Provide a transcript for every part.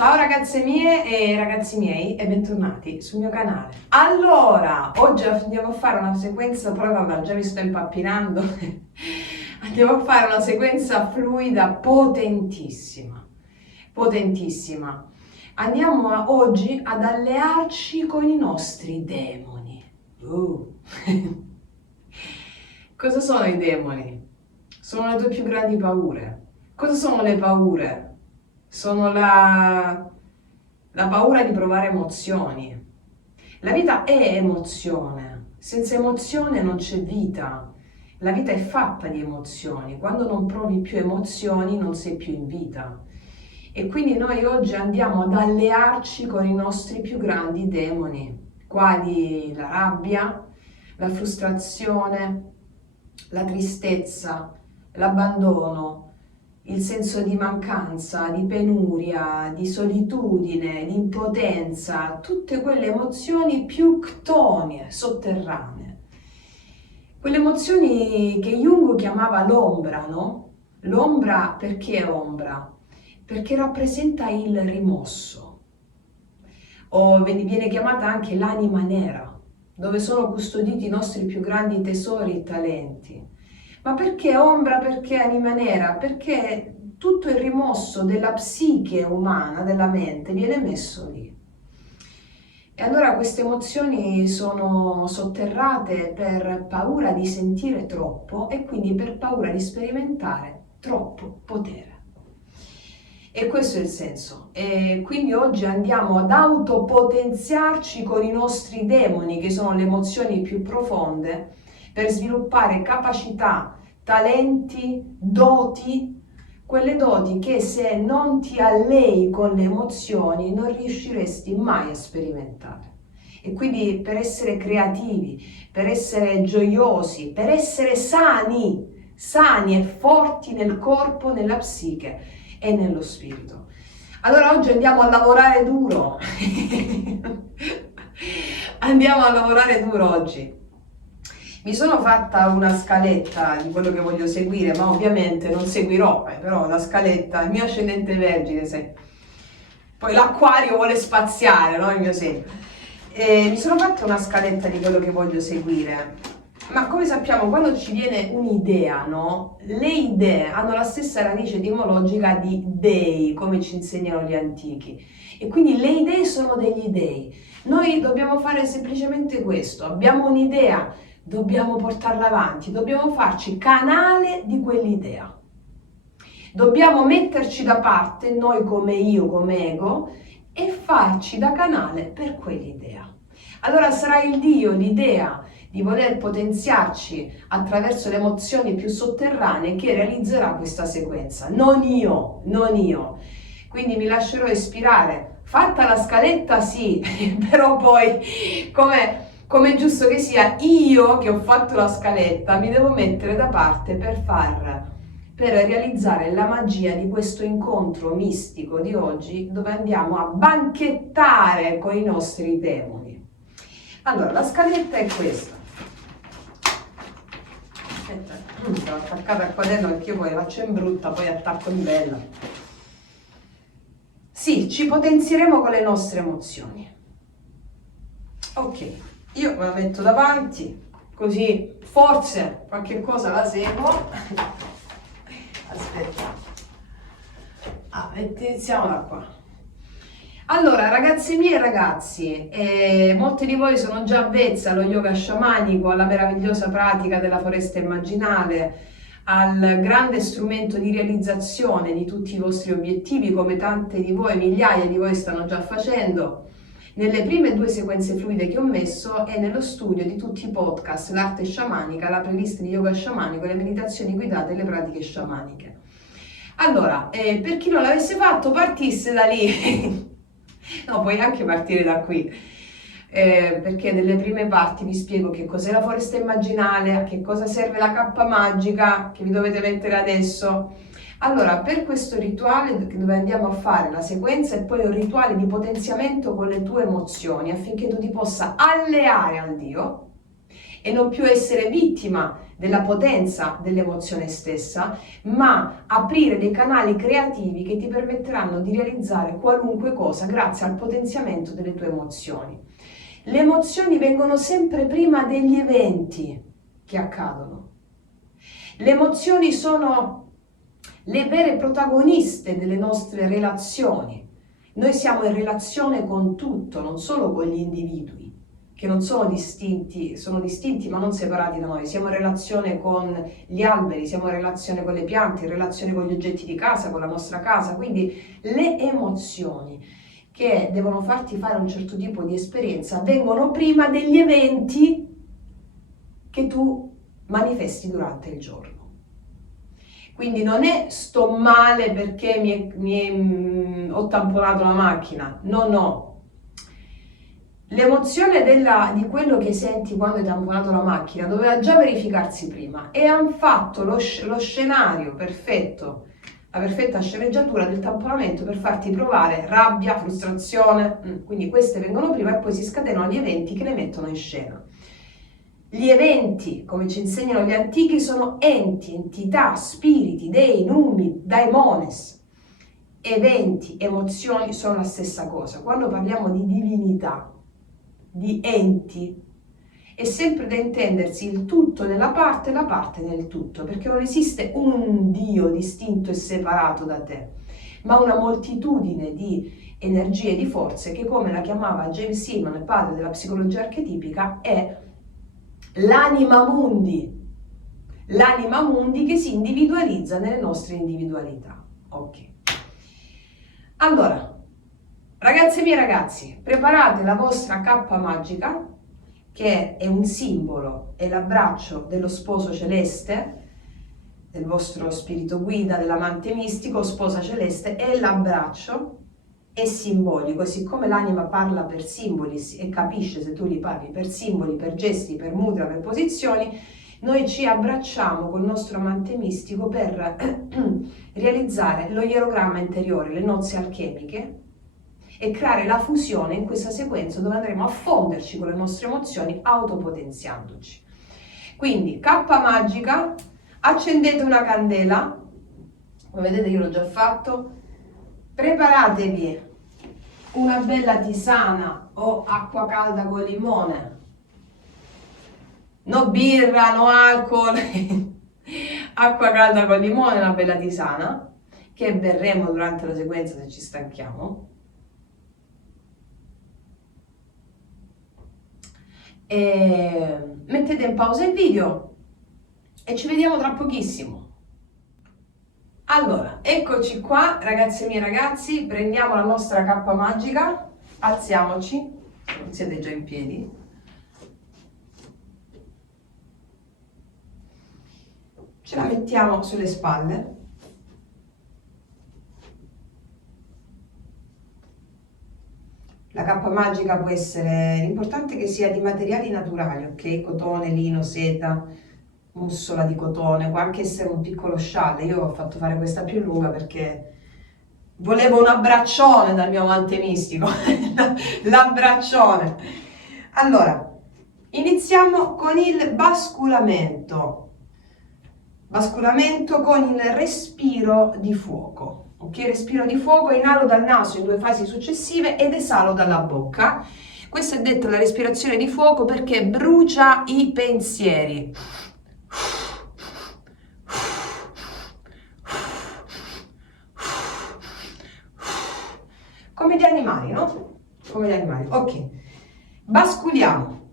Ciao ragazze mie e ragazzi miei e bentornati sul mio canale. Allora, oggi andiamo a fare una sequenza, però vabbè, già mi sto impappinando. Andiamo a fare una sequenza fluida potentissima, potentissima. Andiamo oggi ad allearci con i nostri demoni. Cosa sono i demoni? Sono le tue più grandi paure. Cosa sono le paure? Sono la paura di provare emozioni. La vita è emozione. Senza emozione non c'è vita. La vita è fatta di emozioni. Quando non provi più emozioni non sei più in vita. E quindi noi oggi andiamo ad allearci con i nostri più grandi demoni, quali la rabbia, la frustrazione, la tristezza, l'abbandono, il senso di mancanza, di penuria, di solitudine, di impotenza, tutte quelle emozioni più ctonie, sotterranee. Quelle emozioni che Jung chiamava l'ombra, no? L'ombra perché è ombra? Perché rappresenta il rimosso, o viene chiamata anche l'anima nera, dove sono custoditi i nostri più grandi tesori e talenti. Ma perché ombra? Perché anima nera? Perché tutto il rimosso della psiche umana, della mente, viene messo lì. E allora queste emozioni sono sotterrate per paura di sentire troppo e quindi per paura di sperimentare troppo potere. E questo è il senso. E quindi oggi andiamo ad autopotenziarci con i nostri demoni, che sono le emozioni più profonde, per sviluppare capacità, talenti, doti, quelle doti che se non ti allei con le emozioni non riusciresti mai a sperimentare. E quindi per essere creativi, per essere gioiosi, per essere sani e forti nel corpo, nella psiche e nello spirito. Allora oggi andiamo a lavorare duro. Andiamo a lavorare duro oggi. Mi sono fatta una scaletta di quello che voglio seguire, ma ovviamente non seguirò, però la scaletta, il mio ascendente Vergine, se. Poi l'acquario vuole spaziare, no? Il mio segno. Mi sono fatta una scaletta di quello che voglio seguire. Ma come sappiamo, quando ci viene un'idea, no? Le idee hanno la stessa radice etimologica di dei, come ci insegnano gli antichi. E quindi le idee sono degli dei. Noi dobbiamo fare semplicemente questo. Abbiamo un'idea, dobbiamo portarla avanti, dobbiamo farci canale di quell'idea. Dobbiamo metterci da parte, noi come io, come ego, e farci da canale per quell'idea. Allora sarà il Dio, l'idea di voler potenziarci attraverso le emozioni più sotterranee che realizzerà questa sequenza, non io. Quindi mi lascerò ispirare. Fatta la scaletta, sì, però poi, come è giusto che sia, io che ho fatto la scaletta mi devo mettere da parte per realizzare la magia di questo incontro mistico di oggi, dove andiamo a banchettare con i nostri demoni. Allora, la scaletta è questa. Aspetta, sono attaccata al quaderno perché io poi la faccio in brutta, poi attacco in bella. Sì, ci potenzieremo con le nostre emozioni. Ok, io me la metto davanti, così forse qualche cosa la seguo. Aspetta. Iniziamo da qua. Allora, ragazze mie e ragazzi, molti di voi sono già avvezze allo yoga sciamanico, alla meravigliosa pratica della foresta immaginale, al grande strumento di realizzazione di tutti i vostri obiettivi, come tante di voi, migliaia di voi stanno già facendo. Nelle prime 2 sequenze fluide che ho messo e nello studio di tutti i podcast, l'arte sciamanica, la playlist di yoga sciamanico, le meditazioni guidate e le pratiche sciamaniche. Allora, per chi non l'avesse fatto, partisse da lì. No, puoi anche partire da qui, perché nelle prime parti vi spiego che cos'è la foresta immaginale, a che cosa serve la cappa magica che vi dovete mettere adesso. Allora, per questo rituale dove andiamo a fare la sequenza e poi un rituale di potenziamento con le tue emozioni affinché tu ti possa alleare al Dio e non più essere vittima della potenza dell'emozione stessa, ma aprire dei canali creativi che ti permetteranno di realizzare qualunque cosa grazie al potenziamento delle tue emozioni. Le emozioni vengono sempre prima degli eventi che accadono. Le emozioni sono le vere protagoniste delle nostre relazioni. Noi siamo in relazione con tutto, non solo con gli individui, che non sono distinti ma non separati da noi. Siamo in relazione con gli alberi, siamo in relazione con le piante, in relazione con gli oggetti di casa, con la nostra casa. Quindi le emozioni che devono farti fare un certo tipo di esperienza vengono prima degli eventi che tu manifesti durante il giorno. Quindi non è sto male perché ho tamponato la macchina, no. L'emozione di quello che senti quando hai tamponato la macchina doveva già verificarsi prima e hanno fatto lo scenario perfetto, la perfetta sceneggiatura del tamponamento per farti provare rabbia, frustrazione. Quindi queste vengono prima e poi si scatenano gli eventi che le mettono in scena. Gli eventi, come ci insegnano gli antichi, sono enti, entità, spiriti, dei, numi, daimones. Eventi, emozioni sono la stessa cosa. Quando parliamo di divinità, di enti, è sempre da intendersi il tutto nella parte e la parte nel tutto, perché non esiste un Dio distinto e separato da te, ma una moltitudine di energie e di forze che, come la chiamava James Hillman, padre della psicologia archetipica, è l'anima mundi che si individualizza nelle nostre individualità. Ok. Allora, ragazze mie ragazzi, preparate la vostra cappa magica, che è un simbolo, è l'abbraccio dello sposo celeste, del vostro spirito guida, dell'amante mistico, sposa celeste, è l'abbraccio, è simbolico, siccome l'anima parla per simboli e capisce se tu li parli per simboli, per gesti, per mudra, per posizioni, noi ci abbracciamo col nostro amante mistico per realizzare lo ierogramma interiore, le nozze alchemiche, e creare la fusione in questa sequenza dove andremo a fonderci con le nostre emozioni autopotenziandoci. Quindi, cappa magica, accendete una candela, come vedete io l'ho già fatto, preparatevi una bella tisana o acqua calda con limone, no birra, no alcol, acqua calda con limone, una bella tisana, che berremo durante la sequenza se ci stanchiamo. E mettete in pausa il video e ci vediamo tra pochissimo. Allora, eccoci qua, ragazze mie ragazzi, prendiamo la nostra cappa magica, alziamoci, non siete già in piedi. Ce la mettiamo sulle spalle. La cappa magica può essere, l'importante è che sia di materiali naturali, ok? Cotone, lino, seta, mussola di cotone, può anche essere un piccolo scialle. Io ho fatto fare questa più lunga perché volevo un abbraccione dal mio amante mistico, l'abbraccione. Allora, iniziamo con il basculamento. Basculamento con il respiro di fuoco. Ok, respiro di fuoco, inalo dal naso in 2 fasi successive ed esalo dalla bocca. Questa è detta la respirazione di fuoco perché brucia i pensieri. Come gli animali, no? Come gli animali. Ok. Basculiamo,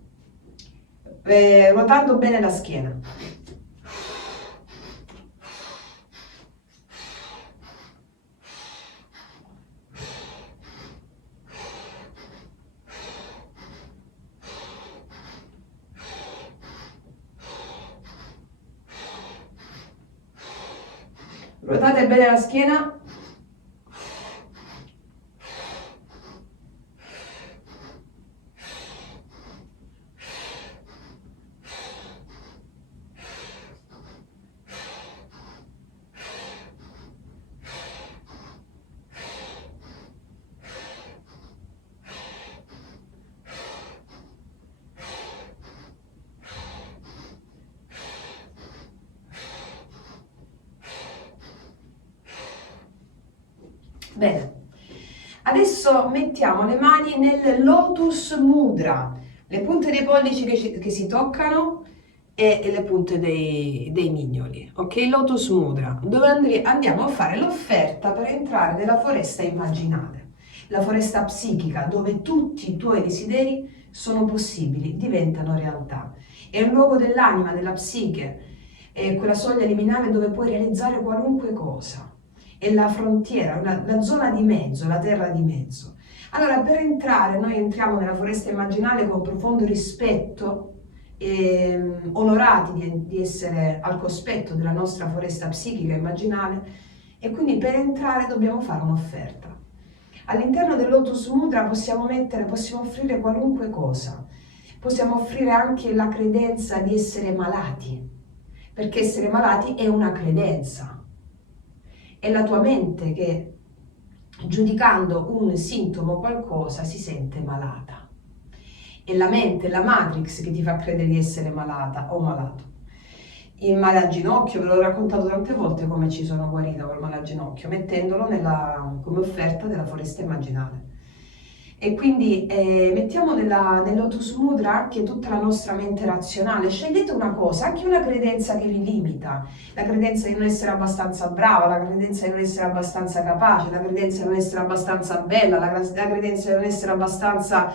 ruotando bene la schiena. Ruotate bene la schiena. Bene, adesso mettiamo le mani nel Lotus Mudra, le punte dei pollici che si toccano e le punte dei mignoli, ok? Lotus Mudra, dove andiamo a fare l'offerta per entrare nella foresta immaginale, la foresta psichica, dove tutti i tuoi desideri sono possibili, diventano realtà. È un luogo dell'anima, della psiche, è quella soglia liminale dove puoi realizzare qualunque cosa. È la frontiera, la zona di mezzo, la terra di mezzo. Allora, per entrare, noi entriamo nella foresta immaginale con profondo rispetto, onorati di essere al cospetto della nostra foresta psichica immaginale, e quindi per entrare dobbiamo fare un'offerta. All'interno del Lotus Mudra possiamo offrire qualunque cosa. Possiamo offrire anche la credenza di essere malati, perché essere malati è una credenza. È la tua mente che, giudicando un sintomo o qualcosa, si sente malata. È la mente, la Matrix, che ti fa credere di essere malata o malato. Il male al ginocchio, ve l'ho raccontato tante volte come ci sono guarita col male al ginocchio, mettendolo come offerta della foresta immaginale. E quindi mettiamo nel Lotus Mudra anche tutta la nostra mente razionale. Scegliete una cosa, anche una credenza che vi limita, la credenza di non essere abbastanza brava, la credenza di non essere abbastanza capace, la credenza di non essere abbastanza bella, la credenza di non essere abbastanza,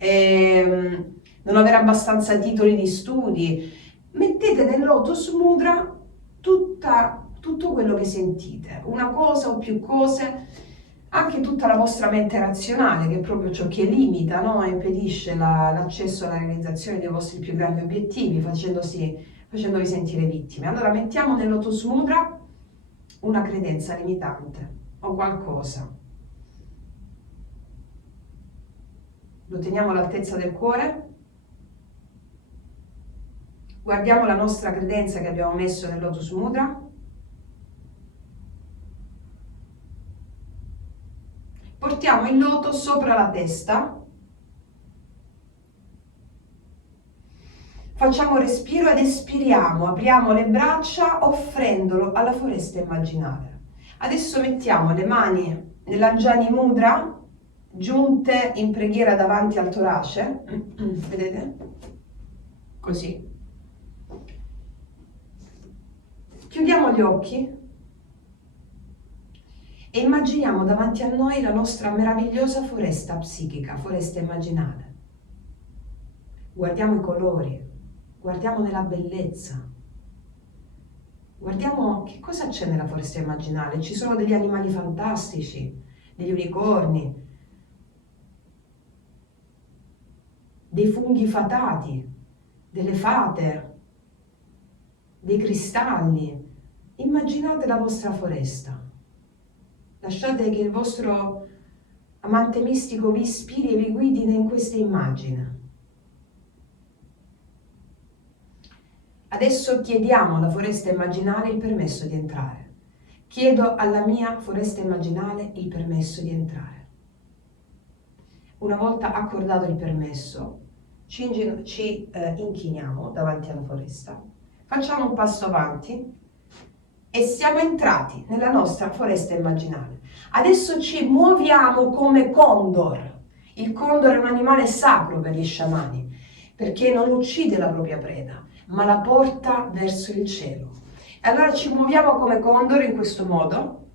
non avere abbastanza titoli di studi. Mettete nel Lotus Mudra tutto quello che sentite, una cosa o più cose, anche tutta la vostra mente razionale, che è proprio ciò che limita, no? E impedisce l'accesso alla realizzazione dei vostri più grandi obiettivi, facendovi sentire vittime. Allora mettiamo nel Lotus Mudra una credenza limitante o qualcosa. Lo teniamo all'altezza del cuore. Guardiamo la nostra credenza che abbiamo messo nel Lotus Mudra. Portiamo il loto sopra la testa. Facciamo respiro ed espiriamo. Apriamo le braccia offrendolo alla foresta immaginale. Adesso mettiamo le mani nell'Anjani Mudra, giunte in preghiera davanti al torace. Vedete? Così. Chiudiamo gli occhi e immaginiamo davanti a noi la nostra meravigliosa foresta psichica, foresta immaginale. Guardiamo i colori, guardiamo nella bellezza, guardiamo che cosa c'è nella foresta immaginale. Ci sono degli animali fantastici, degli unicorni, dei funghi fatati, delle fate, dei cristalli. Immaginate la vostra foresta. Lasciate che il vostro amante mistico vi ispiri e vi guidi in questa immagine. Adesso chiediamo alla foresta immaginale il permesso di entrare. Chiedo alla mia foresta immaginale il permesso di entrare. Una volta accordato il permesso, ci inchiniamo davanti alla foresta, facciamo un passo avanti e siamo entrati nella nostra foresta immaginale. Adesso ci muoviamo come condor. Il condor è un animale sacro per gli sciamani, perché non uccide la propria preda, ma la porta verso il cielo. E allora ci muoviamo come condor in questo modo,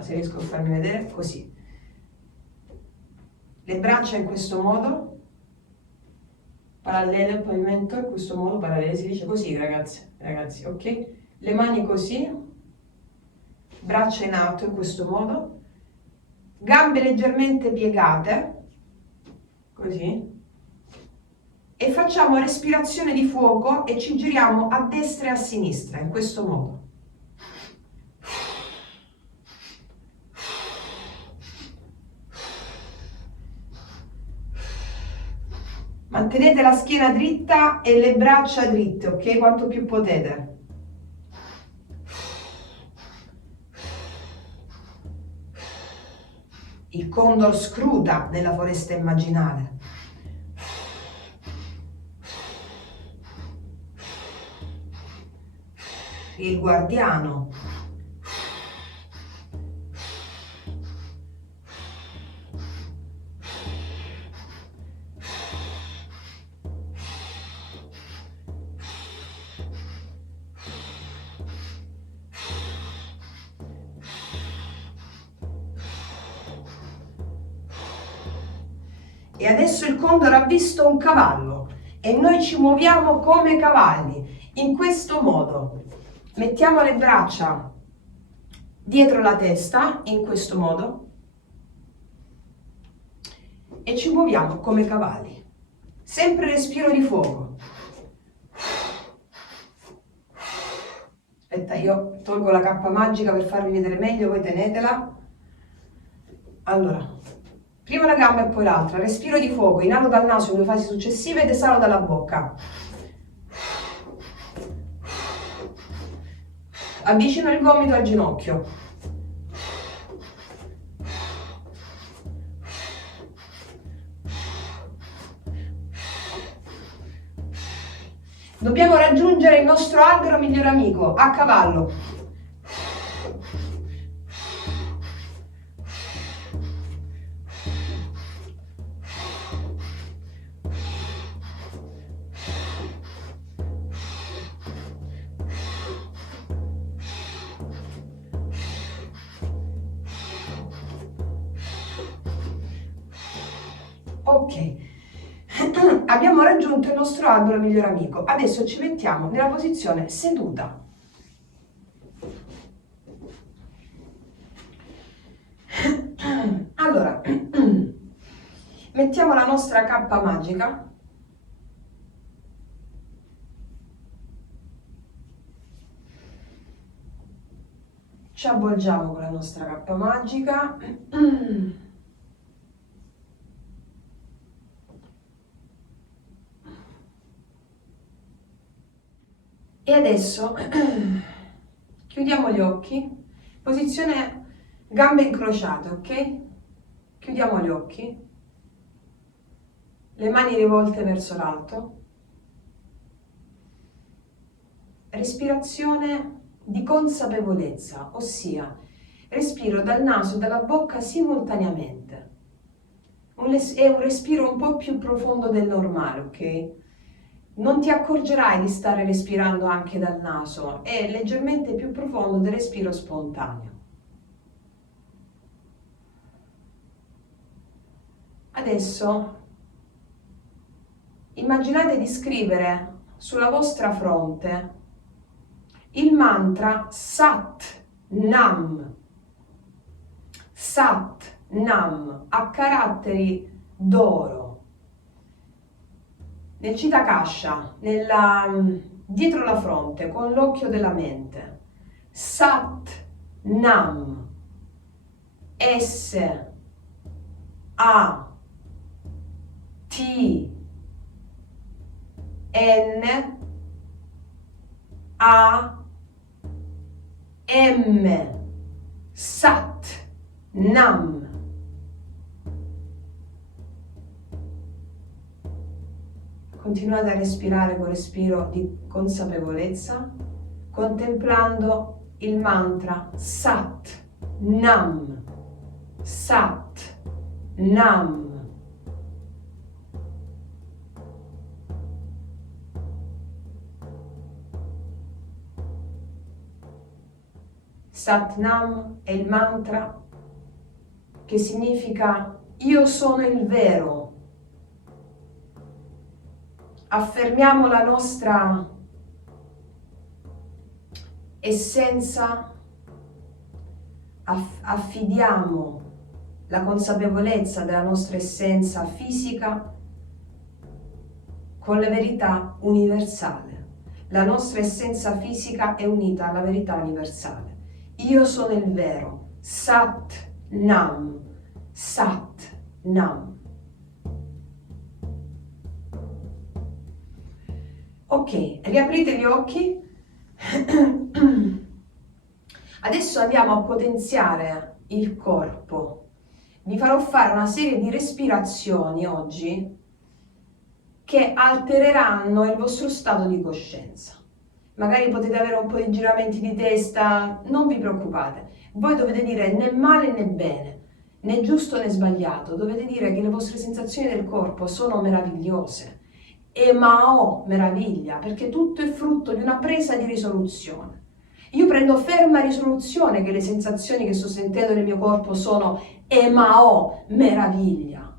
se riesco a farmi vedere, così. Le braccia in questo modo, parallele al pavimento, in questo modo, parallele, si dice così ragazzi, ok? Le mani così, braccia in alto in questo modo, gambe leggermente piegate, così, e facciamo respirazione di fuoco e ci giriamo a destra e a sinistra in questo modo. Mantenete la schiena dritta e le braccia dritte, ok? Quanto più potete. Il condor scruta nella foresta immaginale. Il guardiano. E adesso il condor ha visto un cavallo e noi ci muoviamo come cavalli, in questo modo. Mettiamo le braccia dietro la testa, in questo modo, e ci muoviamo come cavalli. Sempre respiro di fuoco. Aspetta, io tolgo la cappa magica per farvi vedere meglio, voi tenetela. Allora, prima una gamba e poi l'altra. Respiro di fuoco, inalo dal naso nelle fasi successive ed esalo dalla bocca. Avvicino il gomito al ginocchio. Dobbiamo raggiungere il nostro albero migliore amico, a cavallo. Ok, abbiamo raggiunto il nostro albero migliore amico. Adesso ci mettiamo nella posizione seduta. Allora, mettiamo la nostra cappa magica. Ci avvolgiamo con la nostra cappa magica. E adesso chiudiamo gli occhi, posizione gambe incrociate, ok? Chiudiamo gli occhi, le mani rivolte verso l'alto, respirazione di consapevolezza, ossia respiro dal naso e dalla bocca simultaneamente. È un respiro un po' più profondo del normale, ok? Non ti accorgerai di stare respirando anche dal naso, è leggermente più profondo del respiro spontaneo. Adesso immaginate di scrivere sulla vostra fronte il mantra Sat Nam. Sat Nam a caratteri d'oro. Nel Citakasha, dietro la fronte, con l'occhio della mente. Sat Nam. S A T N A M. Sat Nam. Continuate a respirare con respiro di consapevolezza, contemplando il mantra Sat Nam. Sat Nam. Sat Nam è il mantra che significa io sono il vero. Affermiamo la nostra essenza, affidiamo la consapevolezza della nostra essenza fisica con la verità universale. La nostra essenza fisica è unita alla verità universale. Io sono il vero. Sat Nam. Sat Nam. Ok, riaprite gli occhi. Adesso andiamo a potenziare il corpo. Vi farò fare una serie di respirazioni oggi che altereranno il vostro stato di coscienza. Magari potete avere un po' di giramenti di testa, non vi preoccupate. Voi dovete dire né male né bene, né giusto né sbagliato. Dovete dire che le vostre sensazioni del corpo sono meravigliose. E Mao meraviglia, perché tutto è frutto di una presa di risoluzione. Io prendo ferma risoluzione che le sensazioni che sto sentendo nel mio corpo sono Mao meraviglia.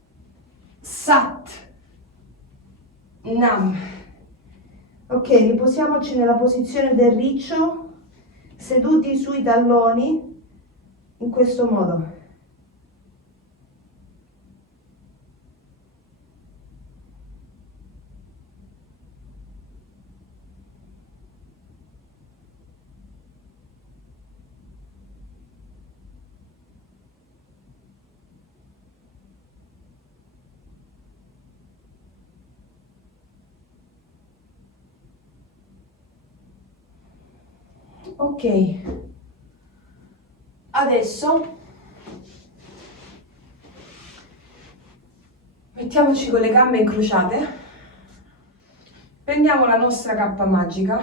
Sat. Nam. Ok, riposiamoci nella posizione del riccio, seduti sui talloni, in questo modo. Ok, adesso mettiamoci con le gambe incrociate, prendiamo la nostra cappa magica,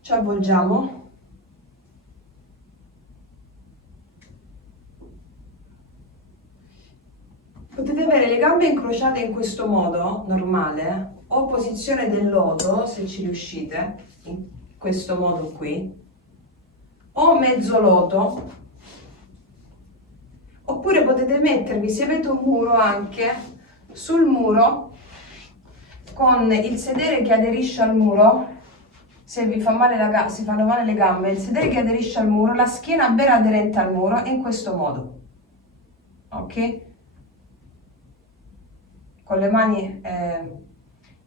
ci avvolgiamo. Potete avere le gambe incrociate in questo modo, normale, o posizione del loto, se ci riuscite, in questo modo qui, o mezzo loto, oppure potete mettervi, se avete un muro, anche sul muro, con il sedere che aderisce al muro, se vi fa male si fanno male le gambe, il sedere che aderisce al muro, la schiena ben aderente al muro, in questo modo, ok? Con le mani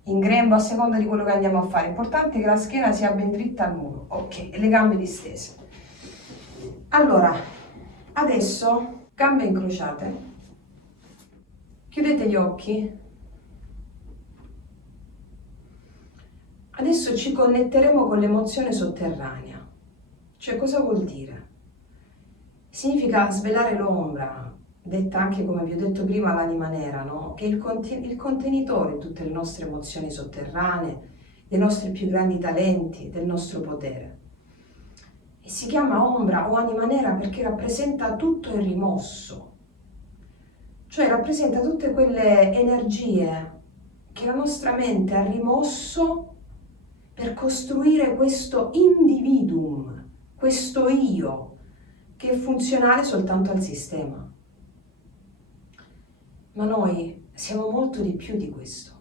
in grembo a seconda di quello che andiamo a fare. L'importante è che la schiena sia ben dritta al muro, ok, e le gambe distese. Allora, adesso gambe incrociate, chiudete gli occhi. Adesso ci connetteremo con l'emozione sotterranea. Cioè, cosa vuol dire? Significa svelare l'ombra, detta anche, come vi ho detto prima, l'anima nera, no? Che è il contenitore di tutte le nostre emozioni sotterranee, dei nostri più grandi talenti, del nostro potere. E si chiama ombra o anima nera perché rappresenta tutto il rimosso, cioè rappresenta tutte quelle energie che la nostra mente ha rimosso per costruire questo individuum, questo io, che è funzionale soltanto al sistema. Ma noi siamo molto di più di questo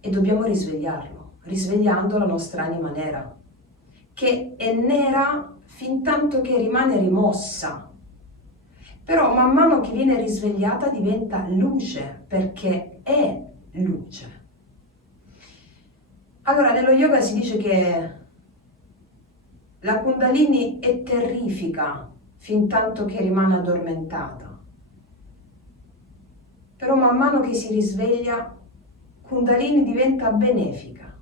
e dobbiamo risvegliarlo, risvegliando la nostra anima nera, che è nera fin tanto che rimane rimossa. Però man mano che viene risvegliata diventa luce, perché è luce. Allora, nello yoga si dice che la Kundalini è terrifica fin tanto che rimane addormentata. Però man mano che si risveglia, Kundalini diventa benefica.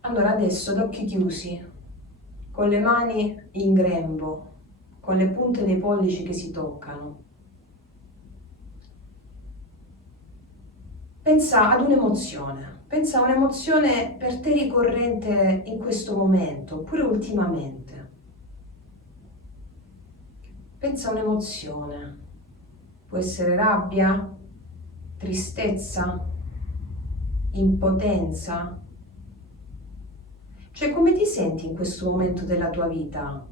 Allora adesso, ad occhi chiusi, con le mani in grembo, con le punte dei pollici che si toccano, pensa ad un'emozione. Pensa a un'emozione per te ricorrente in questo momento, oppure ultimamente. Pensa a un'emozione. Può essere rabbia, tristezza, impotenza. Cioè, come ti senti in questo momento della tua vita?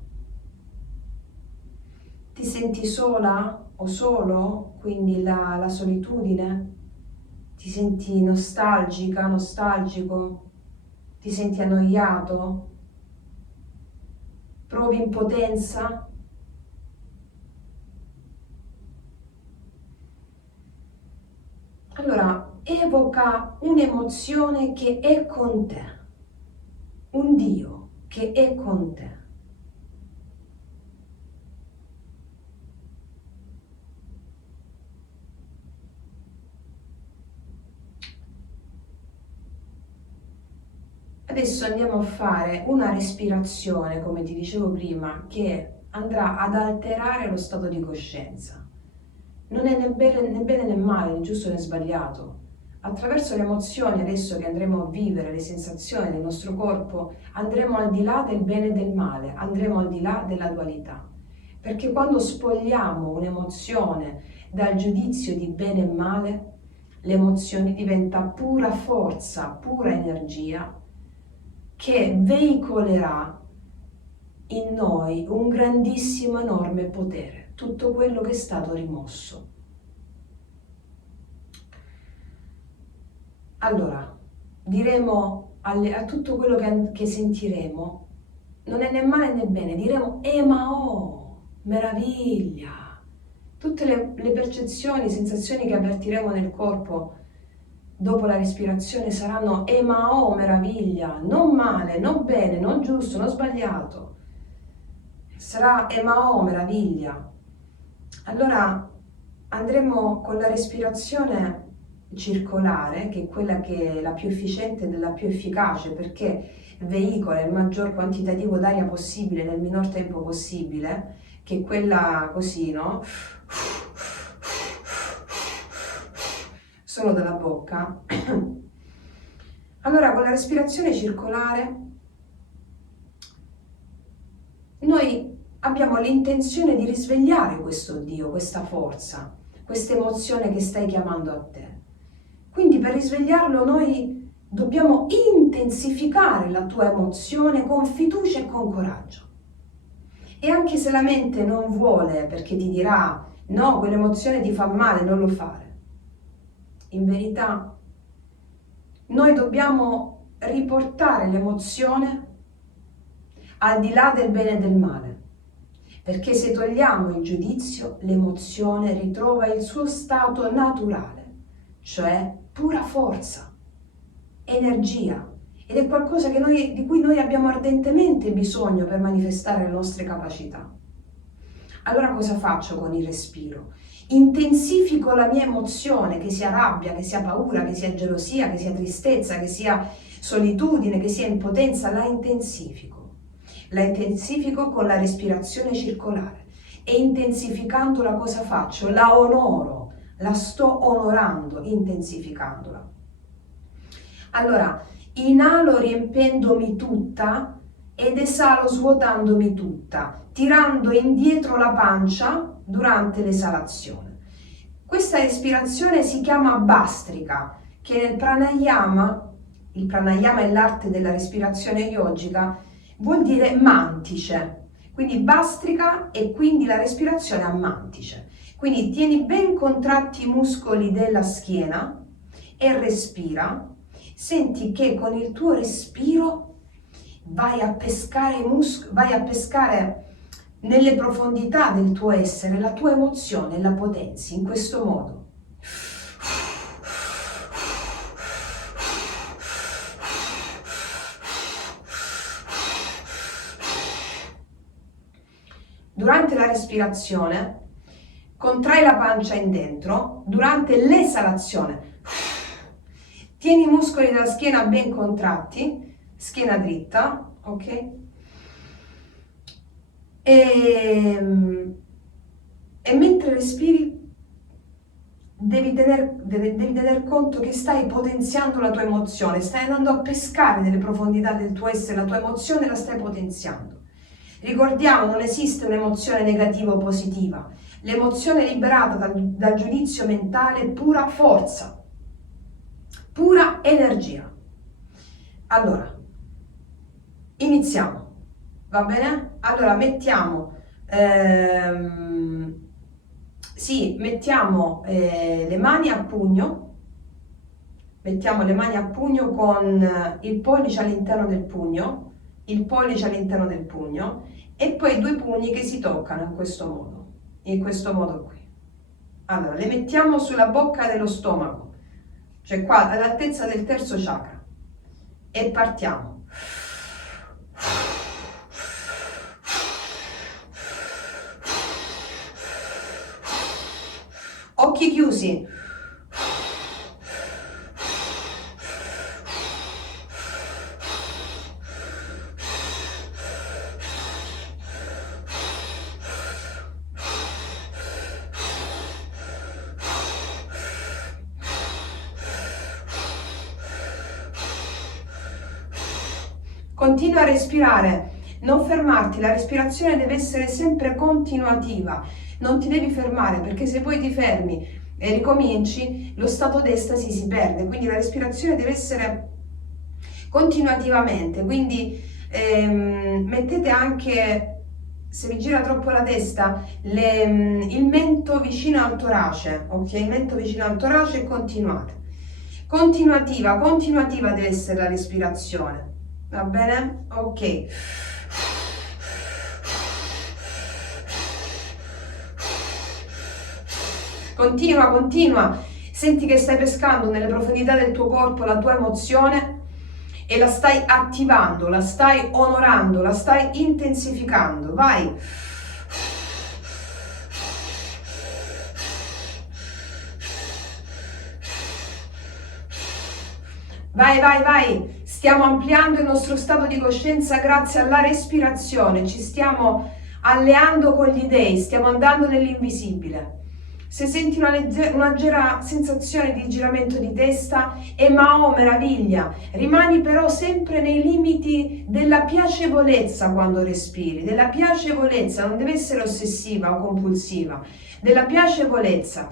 Ti senti sola o solo? Quindi la solitudine? Ti senti nostalgica, nostalgico? Ti senti annoiato? Provi impotenza? Allora, evoca un'emozione che è con te, un Dio che è con te. Adesso andiamo a fare una respirazione, come ti dicevo prima, che andrà ad alterare lo stato di coscienza. Non è né bene né male, né giusto né sbagliato. Attraverso le emozioni, adesso che andremo a vivere le sensazioni del nostro corpo, andremo al di là del bene e del male, andremo al di là della dualità. Perché quando spogliamo un'emozione dal giudizio di bene e male, le emozioni diventa pura forza, pura energia che veicolerà in noi un grandissimo, enorme potere, tutto quello che è stato rimosso. Allora, diremo a tutto quello che sentiremo, non è né male né bene, diremo Emao, meraviglia. Tutte le percezioni, sensazioni che avvertiremo nel corpo dopo la respirazione saranno Emao, meraviglia, non male, non bene, non giusto, non sbagliato. Sarà Emao, meraviglia. Allora andremo con la respirazione circolare, che è quella che è la più efficiente e la più efficace, perché veicola il maggior quantitativo d'aria possibile nel minor tempo possibile, che è quella così, no? Solo dalla bocca. Allora, con la respirazione circolare noi abbiamo l'intenzione di risvegliare questo Dio, questa forza, questa emozione che stai chiamando a te. Quindi per risvegliarlo noi dobbiamo intensificare la tua emozione con fiducia e con coraggio. E anche se la mente non vuole, perché ti dirà no, quell'emozione ti fa male, non lo fare. In verità noi dobbiamo riportare l'emozione al di là del bene e del male, perché se togliamo il giudizio, l'emozione ritrova il suo stato naturale, cioè pura forza, energia, ed è qualcosa di cui noi abbiamo ardentemente bisogno per manifestare le nostre capacità. Allora cosa faccio con il respiro? Intensifico la mia emozione, che sia rabbia, che sia paura, che sia gelosia, che sia tristezza, che sia solitudine, che sia impotenza, la intensifico. La intensifico con la respirazione circolare e intensificandola cosa faccio? La onoro, la sto onorando, intensificandola. Allora, inalo riempendomi tutta ed esalo svuotandomi tutta, tirando indietro la pancia durante l'esalazione. Questa respirazione si chiama Bastrika, che nel pranayama, il pranayama è l'arte della respirazione yogica, vuol dire mantice. Quindi Bastrika e quindi la respirazione a mantice. Quindi tieni ben contratti i muscoli della schiena e respira. Senti che con il tuo respiro vai a pescare nelle profondità del tuo essere la tua emozione e la potenzi in questo modo. Durante la respirazione contrai la pancia in dentro, durante l'esalazione tieni i muscoli della schiena ben contratti, schiena dritta, ok? E mentre respiri devi tener conto che stai potenziando la tua emozione, stai andando a pescare nelle profondità del tuo essere, la tua emozione la stai potenziando. Ricordiamo, non esiste un'emozione negativa o positiva. L'emozione liberata dal giudizio mentale è pura forza, pura energia. Allora, iniziamo, va bene? Allora, mettiamo le mani a pugno, mettiamo le mani a pugno con il pollice all'interno del pugno, il pollice all'interno del pugno e poi i due pugni che si toccano in questo modo qui. Allora, le mettiamo sulla bocca dello stomaco, cioè qua all'altezza del terzo chakra, e partiamo. Occhi chiusi. Continua a respirare, non fermarti, la respirazione deve essere sempre continuativa, non ti devi fermare perché se poi ti fermi e ricominci, lo stato d'estasi si perde, quindi la respirazione deve essere continuativamente, quindi mettete anche, se vi gira troppo la testa, il mento vicino al torace, ok? Il mento vicino al torace e continuate. Continuativa deve essere la respirazione, va bene? Ok. Continua, senti che stai pescando nelle profondità del tuo corpo la tua emozione e la stai attivando, la stai onorando, la stai intensificando, vai. Vai, stiamo ampliando il nostro stato di coscienza grazie alla respirazione, ci stiamo alleando con gli dei, stiamo andando nell'invisibile. Se senti una leggera sensazione di giramento di testa, oh meraviglia, rimani però sempre nei limiti della piacevolezza quando respiri, della piacevolezza, non deve essere ossessiva o compulsiva, della piacevolezza.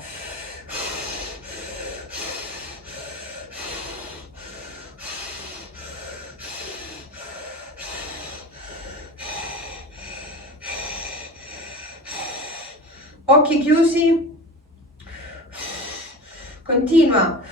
Occhi chiusi, continua.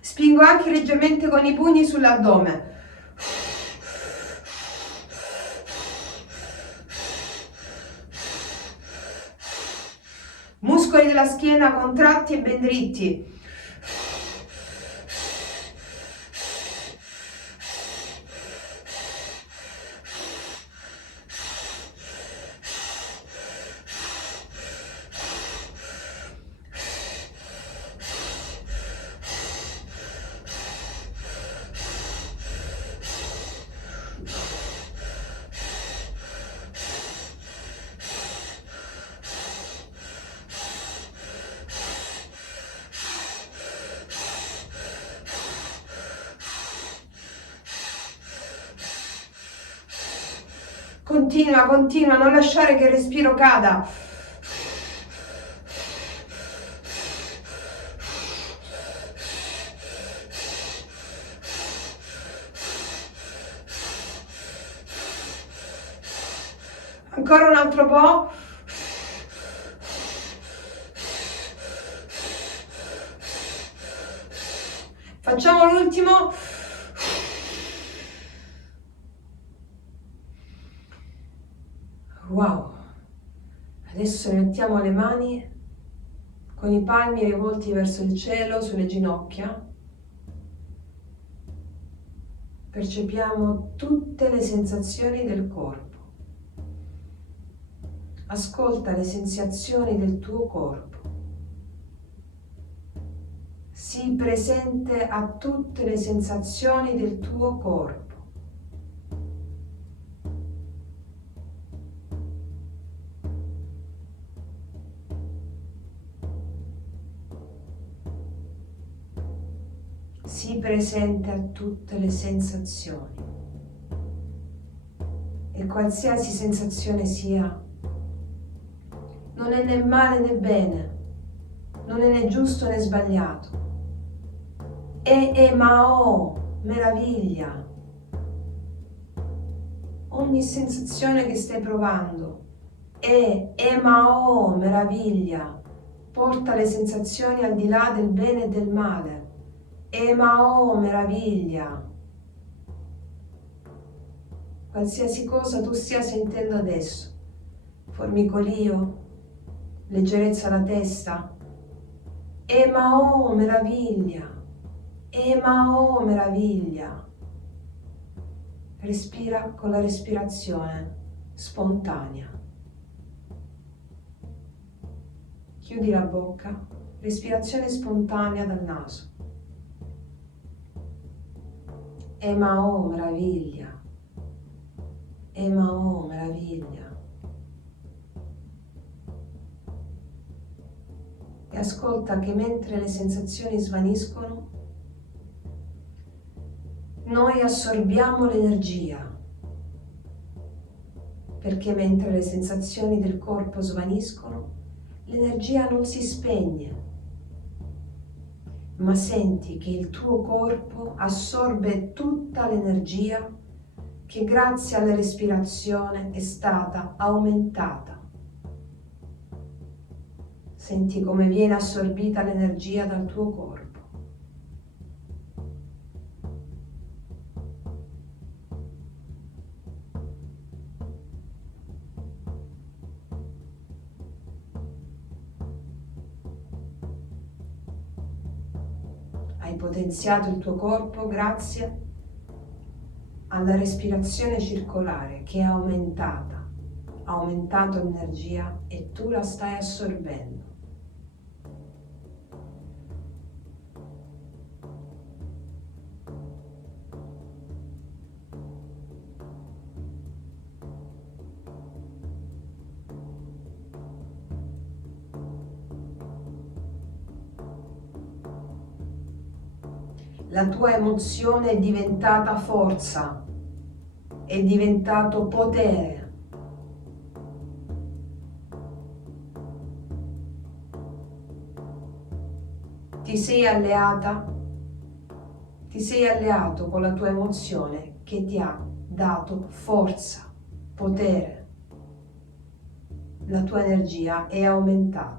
Spingo anche leggermente con i pugni sull'addome. Muscoli della schiena contratti e ben dritti. Continua, non lasciare che il respiro cada. Ancora un altro po'. Facciamo l'ultimo. Wow. Adesso mettiamo le mani con i palmi rivolti verso il cielo sulle ginocchia. Percepiamo tutte le sensazioni del corpo. Ascolta le sensazioni del tuo corpo. Sii presente a tutte le sensazioni del tuo corpo. Sii presente a tutte le sensazioni. E qualsiasi sensazione sia, non è né male né bene, non è né giusto né sbagliato. Meraviglia. Ogni sensazione che stai provando meraviglia. Porta le sensazioni al di là del bene e del male. Meraviglia. Qualsiasi cosa tu stia sentendo adesso, formicolio, leggerezza alla testa, meraviglia. Meraviglia. Respira con la respirazione spontanea. Chiudi la bocca, respirazione spontanea dal naso. Meraviglia. Meraviglia. E ascolta che mentre le sensazioni svaniscono, noi assorbiamo l'energia, perché mentre le sensazioni del corpo svaniscono, l'energia non si spegne, ma senti che il tuo corpo assorbe tutta l'energia che grazie alla respirazione è stata aumentata. Senti come viene assorbita l'energia dal tuo corpo. Hai potenziato il tuo corpo grazie alla respirazione circolare che è aumentata, ha aumentato l'energia e tu la stai assorbendo. La tua emozione è diventata forza, è diventato potere. Ti sei alleato con la tua emozione che ti ha dato forza, potere. La tua energia è aumentata.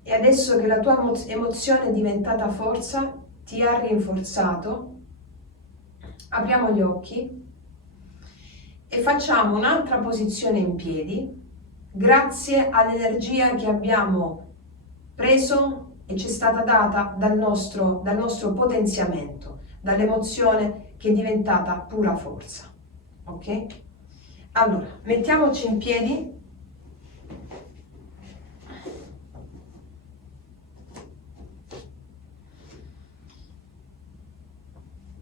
E adesso che la tua emozione è diventata forza, ti ha rinforzato, apriamo gli occhi e facciamo un'altra posizione in piedi, grazie all'energia che abbiamo preso e ci è stata data dal nostro potenziamento, dall'emozione che è diventata pura forza. Ok? Allora, mettiamoci in piedi.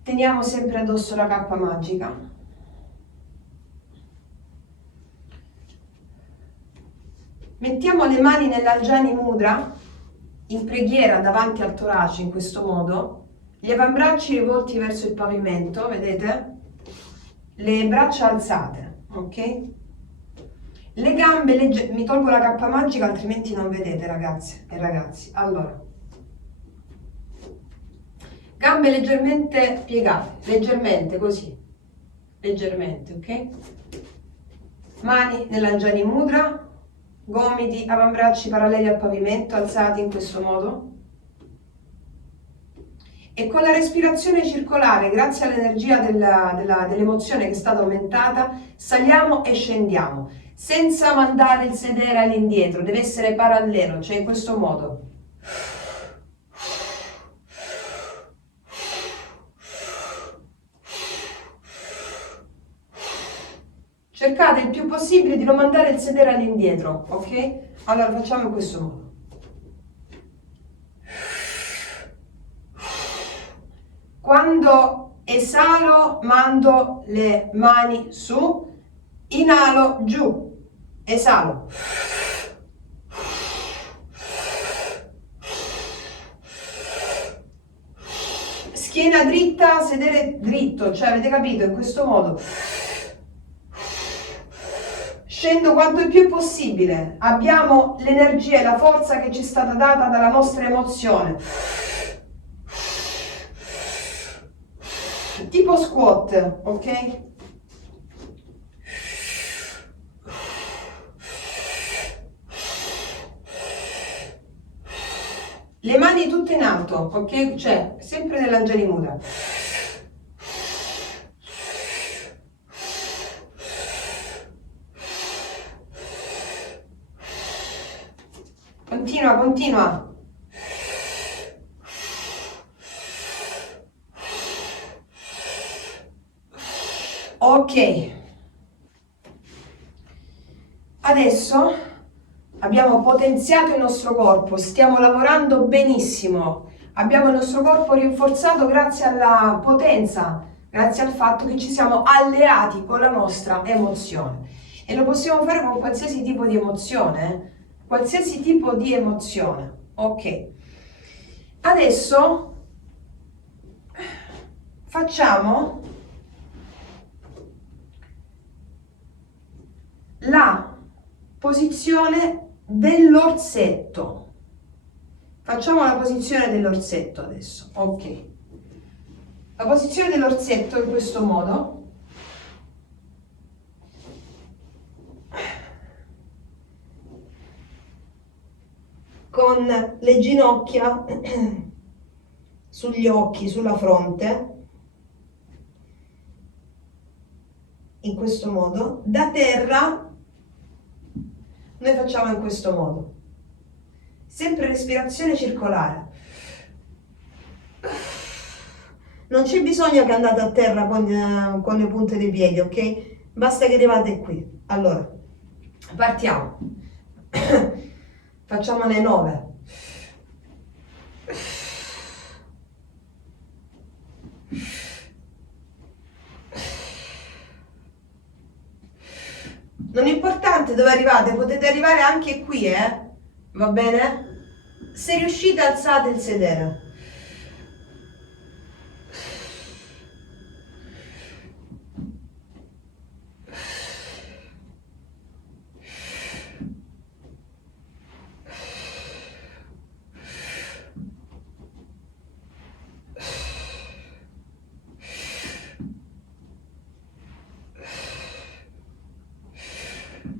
Teniamo sempre addosso la cappa magica. Mettiamo le mani nell'Anjani Mudra, in preghiera davanti al torace in questo modo, gli avambracci rivolti verso il pavimento, vedete? Le braccia alzate, ok? Le gambe mi tolgo la cappa magica altrimenti non vedete, ragazze e ragazzi. Allora, gambe leggermente piegate, leggermente così, leggermente, ok? Mani nell'Anjani Mudra, gomiti, avambracci paralleli al pavimento, alzati in questo modo. E con la respirazione circolare, grazie all'energia dell'emozione che è stata aumentata, saliamo e scendiamo, senza mandare il sedere all'indietro, deve essere parallelo, cioè in questo modo. Cercate il più possibile di non mandare il sedere all'indietro, ok? Allora facciamo in questo modo. Quando esalo mando le mani su, inalo giù, esalo. Schiena dritta, sedere dritto, cioè avete capito? In questo modo. Scendo quanto è più possibile, abbiamo l'energia e la forza che ci è stata data dalla nostra emozione. Tipo squat, ok? Le mani tutte in alto, ok? Cioè, sempre nell'Anjani Mudra. Continua, continua. Ok, adesso abbiamo potenziato il nostro corpo, stiamo lavorando benissimo, abbiamo il nostro corpo rinforzato grazie alla potenza, grazie al fatto che ci siamo alleati con la nostra emozione. E lo possiamo fare con qualsiasi tipo di emozione, qualsiasi tipo di emozione. Ok, adesso facciamo la posizione dell'orsetto. Facciamo la posizione dell'orsetto adesso. Ok. La posizione dell'orsetto in questo modo. Con le ginocchia sugli occhi, sulla fronte. In questo modo. Da terra noi facciamo in questo modo. Sempre respirazione circolare. Non c'è bisogno che andate a terra con le punte dei piedi, ok? Basta che arrivate qui. Allora, partiamo. Facciamone 9. Non è importante dove arrivate, potete arrivare anche qui, va bene? Se riuscite alzate il sedere.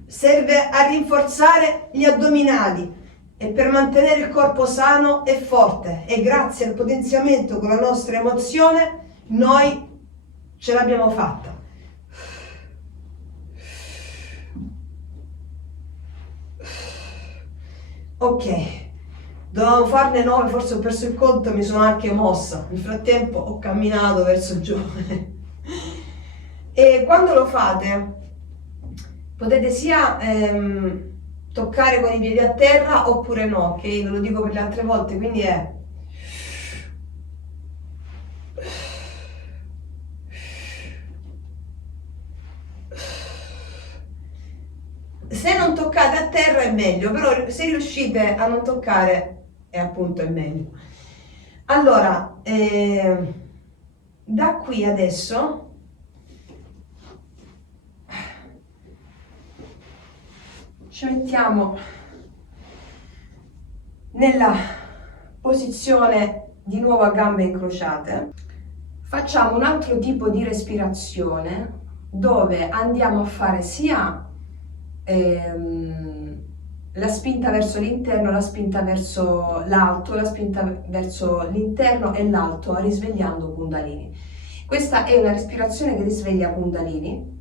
Serve a rinforzare gli addominali e per mantenere il corpo sano e forte, e grazie al potenziamento con la nostra emozione noi ce l'abbiamo fatta. Ok, dovevamo farne 9, forse ho perso il conto, mi sono anche mossa, nel frattempo ho camminato verso giù. E quando lo fate potete sia toccare con i piedi a terra oppure no, ok? Ve lo dico per le altre volte, quindi è se non toccate a terra è meglio, però se riuscite a non toccare appunto è meglio. Allora, da qui adesso ci mettiamo nella posizione di nuovo a gambe incrociate. Facciamo un altro tipo di respirazione dove andiamo a fare sia la spinta verso l'interno, la spinta verso l'alto, la spinta verso l'interno e l'alto, risvegliando Kundalini. Questa è una respirazione che risveglia Kundalini,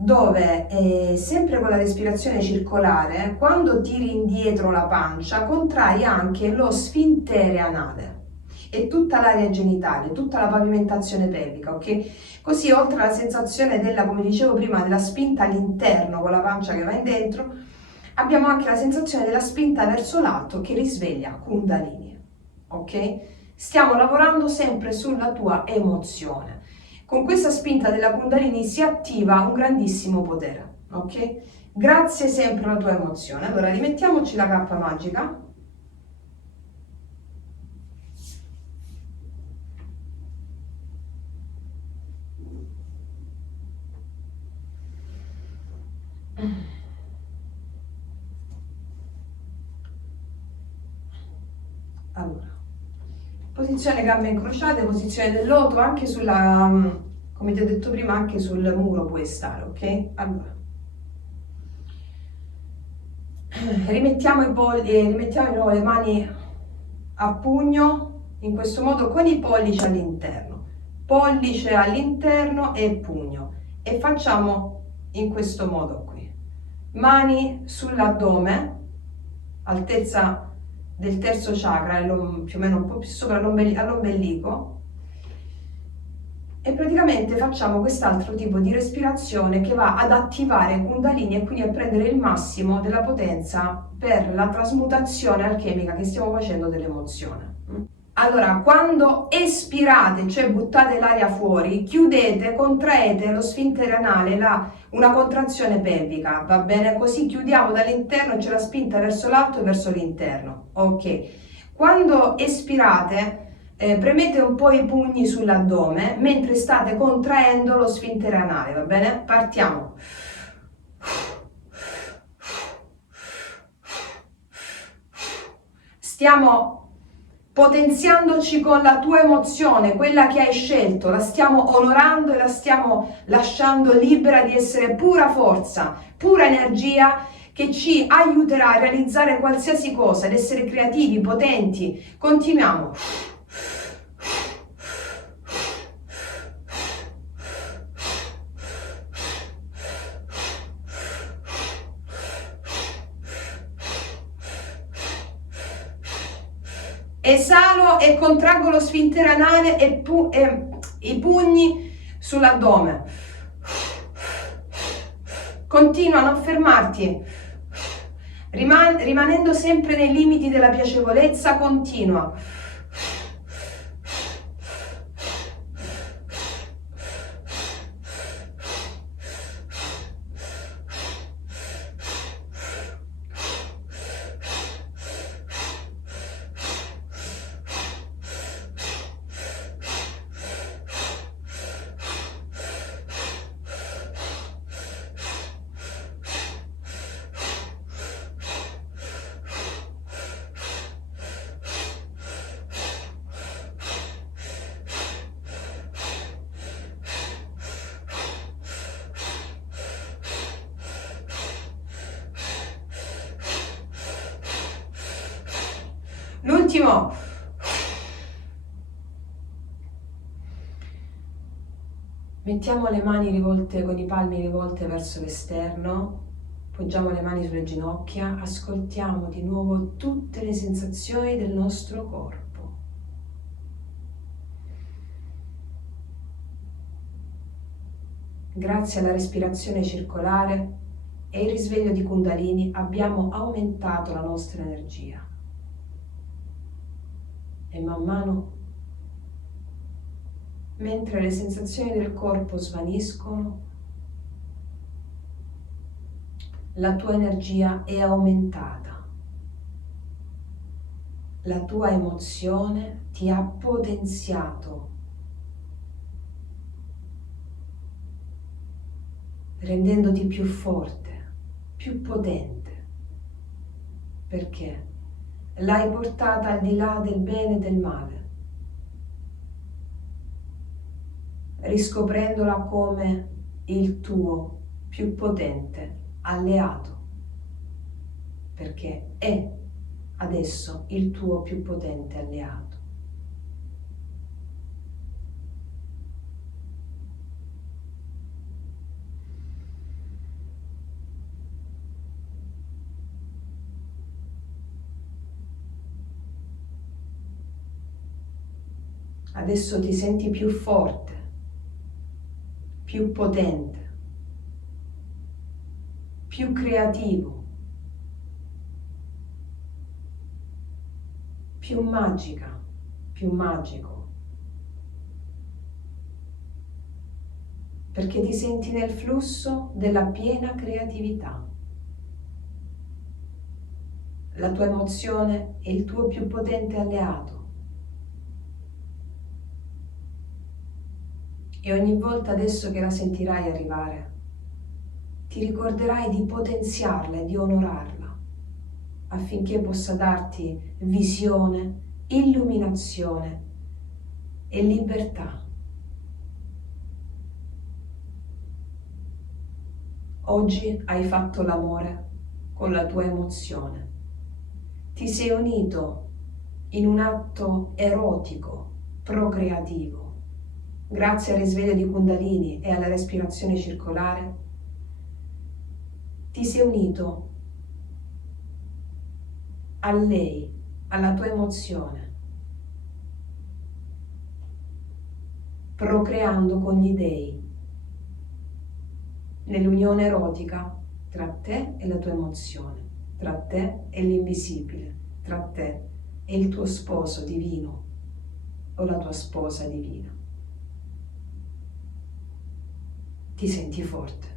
dove sempre con la respirazione circolare, quando tiri indietro la pancia, contrai anche lo sfintere anale e tutta l'area genitale, tutta la pavimentazione pelvica, ok? Così oltre alla sensazione della, come dicevo prima, della spinta all'interno con la pancia che va in dentro, abbiamo anche la sensazione della spinta verso l'alto che risveglia Kundalini, ok? Stiamo lavorando sempre sulla tua emozione. Con questa spinta della Kundalini si attiva un grandissimo potere, ok? Grazie sempre alla tua emozione. Allora rimettiamoci la cappa magica. Allora, posizione gambe incrociate, posizione del loto, anche sulla, come ti ho detto prima, anche sul muro puoi stare, ok? Allora, rimettiamo rimettiamo di nuovo le mani a pugno, in questo modo con i pollice all'interno e pugno, e facciamo in questo modo qui, mani sull'addome, altezza del terzo chakra, più o meno un po' più sopra all'ombelico, E praticamente facciamo quest'altro tipo di respirazione che va ad attivare Kundalini e quindi a prendere il massimo della potenza per la trasmutazione alchemica che stiamo facendo dell'emozione. Allora, quando espirate, cioè buttate l'aria fuori, chiudete, contraete lo sfintere anale, una contrazione pelvica, va bene? Così chiudiamo dall'interno, c'è la spinta verso l'alto e verso l'interno. Ok. Quando espirate, premete un po' i pugni sull'addome mentre state contraendo lo sfintere anale, va bene? Partiamo. Stiamo potenziandoci con la tua emozione, quella che hai scelto, la stiamo onorando e la stiamo lasciando libera di essere pura forza, pura energia che ci aiuterà a realizzare qualsiasi cosa, ad essere creativi, potenti. Continuiamo. Esalo e contraggo lo sfintere anale e i pugni sull'addome. Continua a non fermarti. Rimanendo sempre nei limiti della piacevolezza, continua. L'ultimo. Mettiamo le mani rivolte con i palmi rivolte verso l'esterno, poggiamo le mani sulle ginocchia, ascoltiamo di nuovo tutte le sensazioni del nostro corpo. Grazie alla respirazione circolare e il risveglio di Kundalini abbiamo aumentato la nostra energia. E man mano, mentre le sensazioni del corpo svaniscono, la tua energia è aumentata. La tua emozione ti ha potenziato, rendendoti più forte, più potente, perché l'hai portata al di là del bene e del male, riscoprendola come il tuo più potente alleato, perché è adesso il tuo più potente alleato. Adesso ti senti più forte, più potente, più creativo, più magica, più magico, perché ti senti nel flusso della piena creatività. La tua emozione è il tuo più potente alleato. E ogni volta adesso che la sentirai arrivare, ti ricorderai di potenziarla e di onorarla, affinché possa darti visione, illuminazione e libertà. Oggi hai fatto l'amore con la tua emozione. Ti sei unito in un atto erotico, procreativo. Grazie al risveglio di Kundalini e alla respirazione circolare, ti sei unito a lei, alla tua emozione. procreando con gli dei, nell'unione erotica tra te e la tua emozione, tra te e l'invisibile, tra te e il tuo sposo divino o la tua sposa divina. Ti senti forte.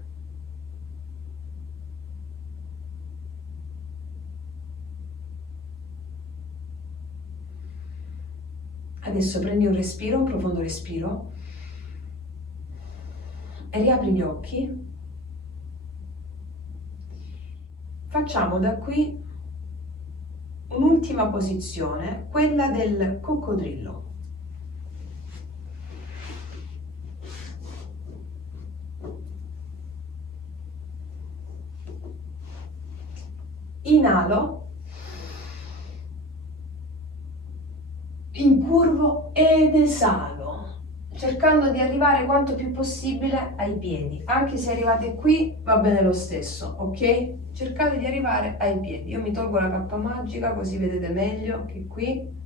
Adesso prendi un respiro, un profondo respiro e riapri gli occhi. Facciamo da qui un'ultima posizione, quella del coccodrillo. Inalo, incurvo ed esalo, cercando di arrivare quanto più possibile ai piedi. Anche se arrivate qui va bene lo stesso, ok? Cercate di arrivare ai piedi. Io mi tolgo la cappa magica così vedete meglio che qui.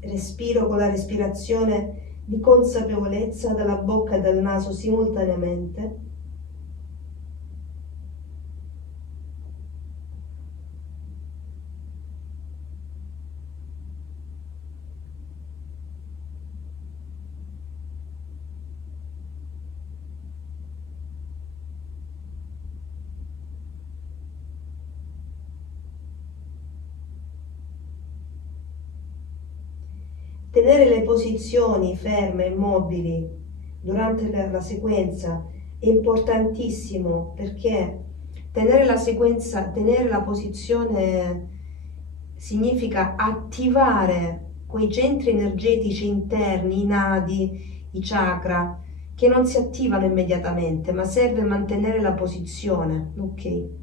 Respiro con la respirazione di consapevolezza dalla bocca e dal naso simultaneamente. Tenere le posizioni ferme, immobili durante la sequenza è importantissimo, perché tenere la posizione significa attivare quei centri energetici interni, i nadi, i chakra, che non si attivano immediatamente, ma serve mantenere la posizione, ok?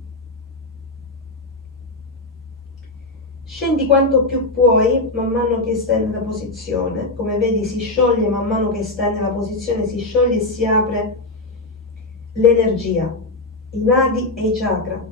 Scendi quanto più puoi man mano che stai nella posizione. Come vedi, si scioglie man mano che stai nella posizione, si scioglie e si apre l'energia, i nadi e i chakra.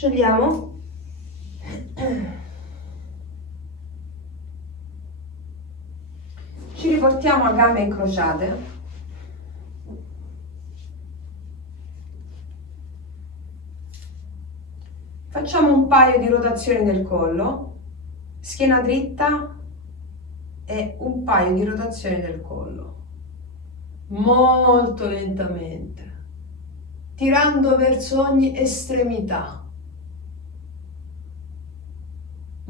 Sciogliamo. Ci riportiamo a gambe incrociate. Facciamo un paio di rotazioni del collo, schiena dritta e un paio di rotazioni del collo. Molto lentamente, tirando verso ogni estremità.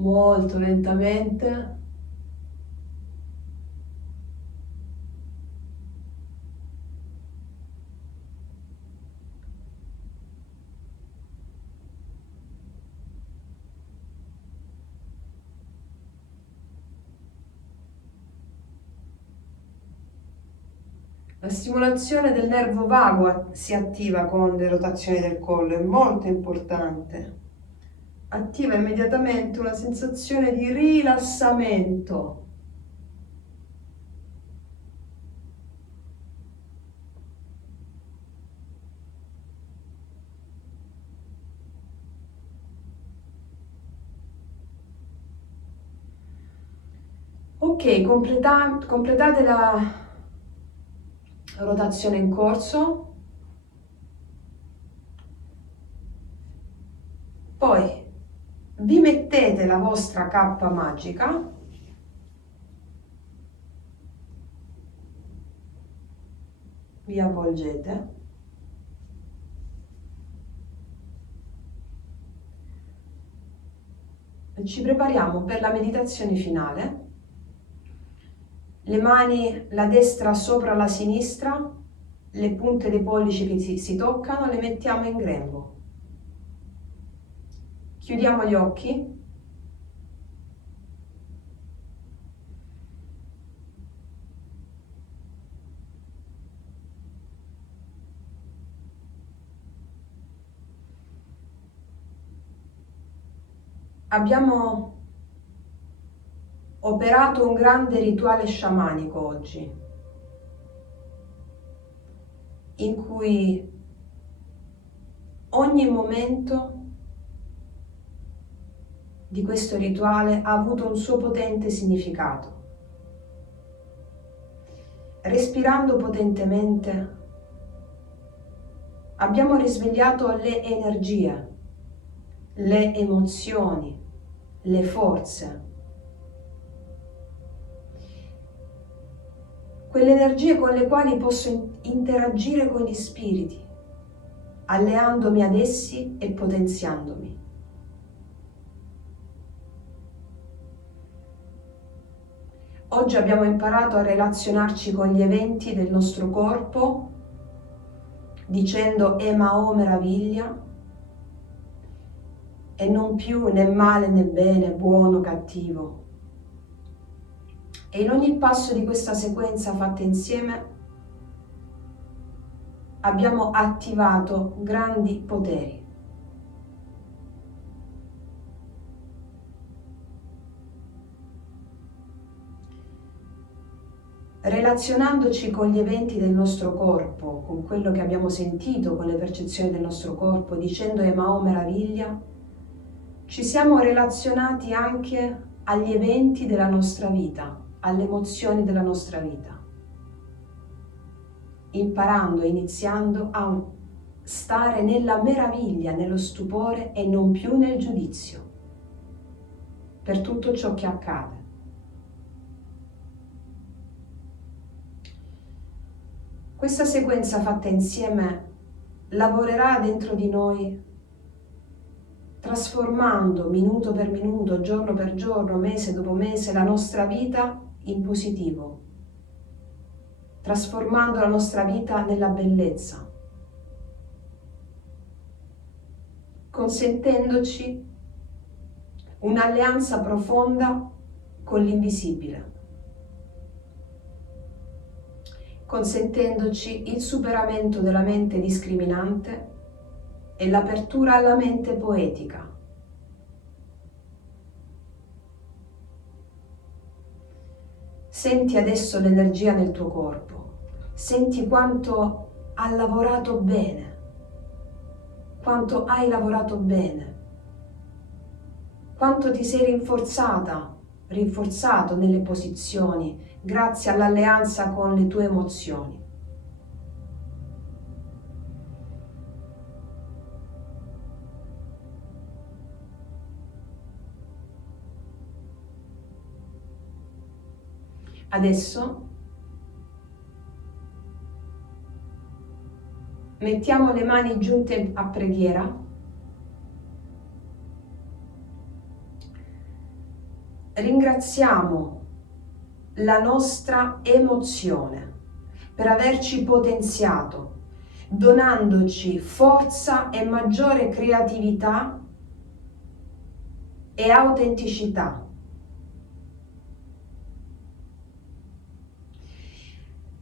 Molto lentamente. La stimolazione del nervo vago si attiva con le rotazioni del collo, è molto importante. Attiva immediatamente una sensazione di rilassamento. Ok, completate la rotazione in corso. Poi vi mettete la vostra cappa magica, vi avvolgete e ci prepariamo per la meditazione finale. Le mani, la destra sopra la sinistra, le punte dei pollici che si toccano, le mettiamo in grembo. Chiudiamo gli occhi. Abbiamo operato un grande rituale sciamanico oggi, in cui ogni momento di questo rituale ha avuto un suo potente significato. Respirando potentemente, abbiamo risvegliato le energie, le emozioni, le forze. Quelle energie con le quali posso interagire con gli spiriti, alleandomi ad essi e potenziandomi. Oggi abbiamo imparato a relazionarci con gli eventi del nostro corpo, dicendo Emao meraviglia, e non più né male né bene, buono, cattivo. E in ogni passo di questa sequenza fatta insieme abbiamo attivato grandi poteri. Relazionandoci con gli eventi del nostro corpo, con quello che abbiamo sentito, con le percezioni del nostro corpo, dicendo Emao meraviglia, ci siamo relazionati anche agli eventi della nostra vita, alle emozioni della nostra vita, imparando e iniziando a stare nella meraviglia, nello stupore e non più nel giudizio per tutto ciò che accade. Questa sequenza fatta insieme lavorerà dentro di noi, trasformando minuto per minuto, giorno per giorno, mese dopo mese, la nostra vita in positivo, trasformando la nostra vita nella bellezza, consentendoci un'alleanza profonda con l'invisibile, consentendoci il superamento della mente discriminante e l'apertura alla mente poetica. Senti adesso l'energia nel tuo corpo, senti quanto ha lavorato bene, quanto hai lavorato bene, quanto ti sei rinforzato nelle posizioni grazie all'alleanza con le tue emozioni. Adesso mettiamo le mani giunte a preghiera. Ringraziamo la nostra emozione per averci potenziato, donandoci forza e maggiore creatività e autenticità.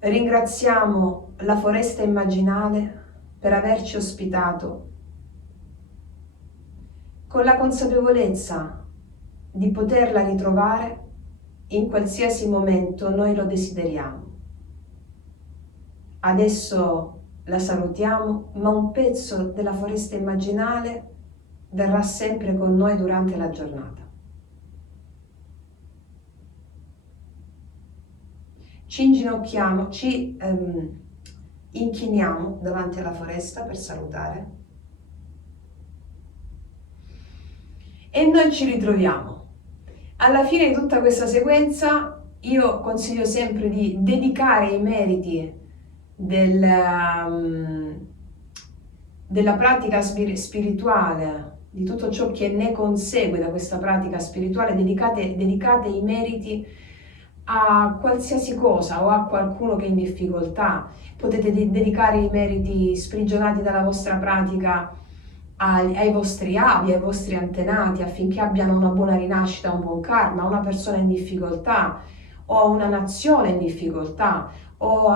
Ringraziamo la foresta immaginale per averci ospitato, con la consapevolezza di poterla ritrovare in qualsiasi momento noi lo desideriamo. Adesso la salutiamo, ma un pezzo della foresta immaginale verrà sempre con noi durante la giornata. Ci inginocchiamo, ci inchiniamo davanti alla foresta per salutare e noi ci ritroviamo. Alla fine di tutta questa sequenza io consiglio sempre di dedicare i meriti della pratica spirituale, di tutto ciò che ne consegue da questa pratica spirituale, dedicate i meriti a qualsiasi cosa o a qualcuno che è in difficoltà. Potete dedicare i meriti sprigionati dalla vostra pratica ai vostri avi, ai vostri antenati, affinché abbiano una buona rinascita, un buon karma, a una persona in difficoltà, o a una nazione in difficoltà, o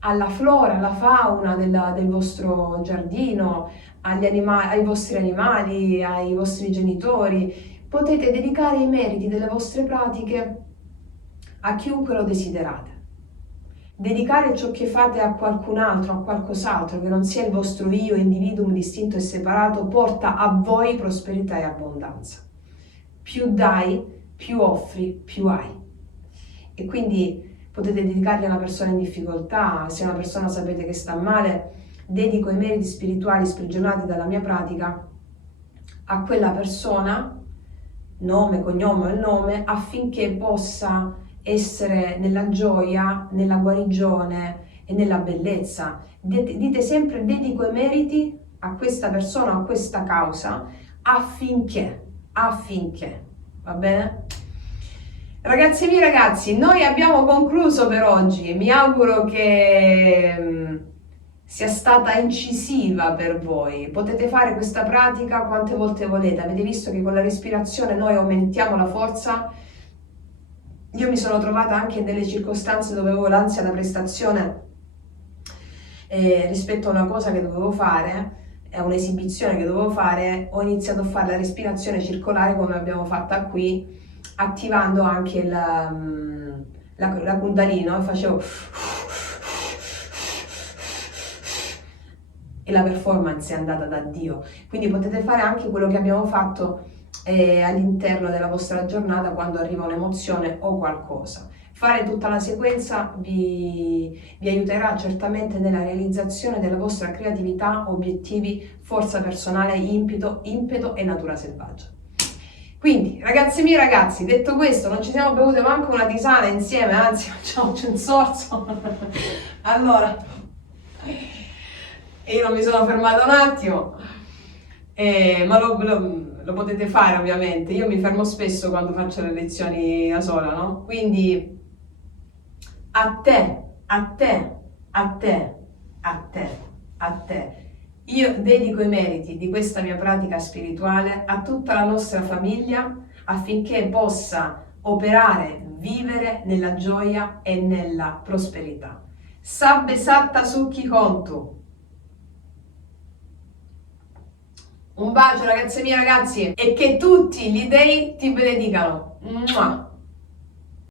alla flora, alla fauna del vostro giardino, ai vostri animali, ai vostri genitori. Potete dedicare i meriti delle vostre pratiche a chiunque lo desiderate. Dedicare ciò che fate a qualcun altro, a qualcos'altro, che non sia il vostro io, individuum distinto e separato, porta a voi prosperità e abbondanza. Più dai, più offri, più hai. E quindi potete dedicarli a una persona in difficoltà. Se una persona sapete che sta male, dedico i meriti spirituali sprigionati dalla mia pratica a quella persona, nome, cognome o il nome, affinché possa essere nella gioia, nella guarigione e nella bellezza. Dite sempre: dedico i meriti a questa persona, a questa causa, affinché, va bene? Ragazzi miei, ragazzi, noi abbiamo concluso per oggi. Mi auguro che sia stata incisiva per voi. Potete fare questa pratica quante volte volete. Avete visto che con la respirazione noi aumentiamo la forza. Io mi sono trovata anche in delle circostanze dove avevo l'ansia da prestazione rispetto a una cosa che dovevo fare, a un'esibizione che dovevo fare. Ho iniziato a fare la respirazione circolare come abbiamo fatta qui, attivando anche la Kundalini, e facevo e la performance è andata da Dio. Quindi potete fare anche quello che abbiamo fatto all'interno della vostra giornata quando arriva un'emozione o qualcosa. Fare tutta la sequenza vi aiuterà certamente nella realizzazione della vostra creatività, obiettivi, forza personale, impeto e natura selvaggia. Quindi, ragazzi miei, ragazzi, detto questo, non ci siamo bevute manco una tisana insieme, anzi facciamoci un sorso. Allora, io non mi sono fermata un attimo, ma lo potete fare ovviamente. Io mi fermo spesso quando faccio le lezioni da sola, no? Quindi a te, a te, a te, a te, a te. Io dedico i meriti di questa mia pratica spirituale a tutta la nostra famiglia, affinché possa operare, vivere nella gioia e nella prosperità. Sabbe satta sukhi kontu. Un bacio ragazze mie, ragazzi, e che tutti gli dei ti benedicano. Mua.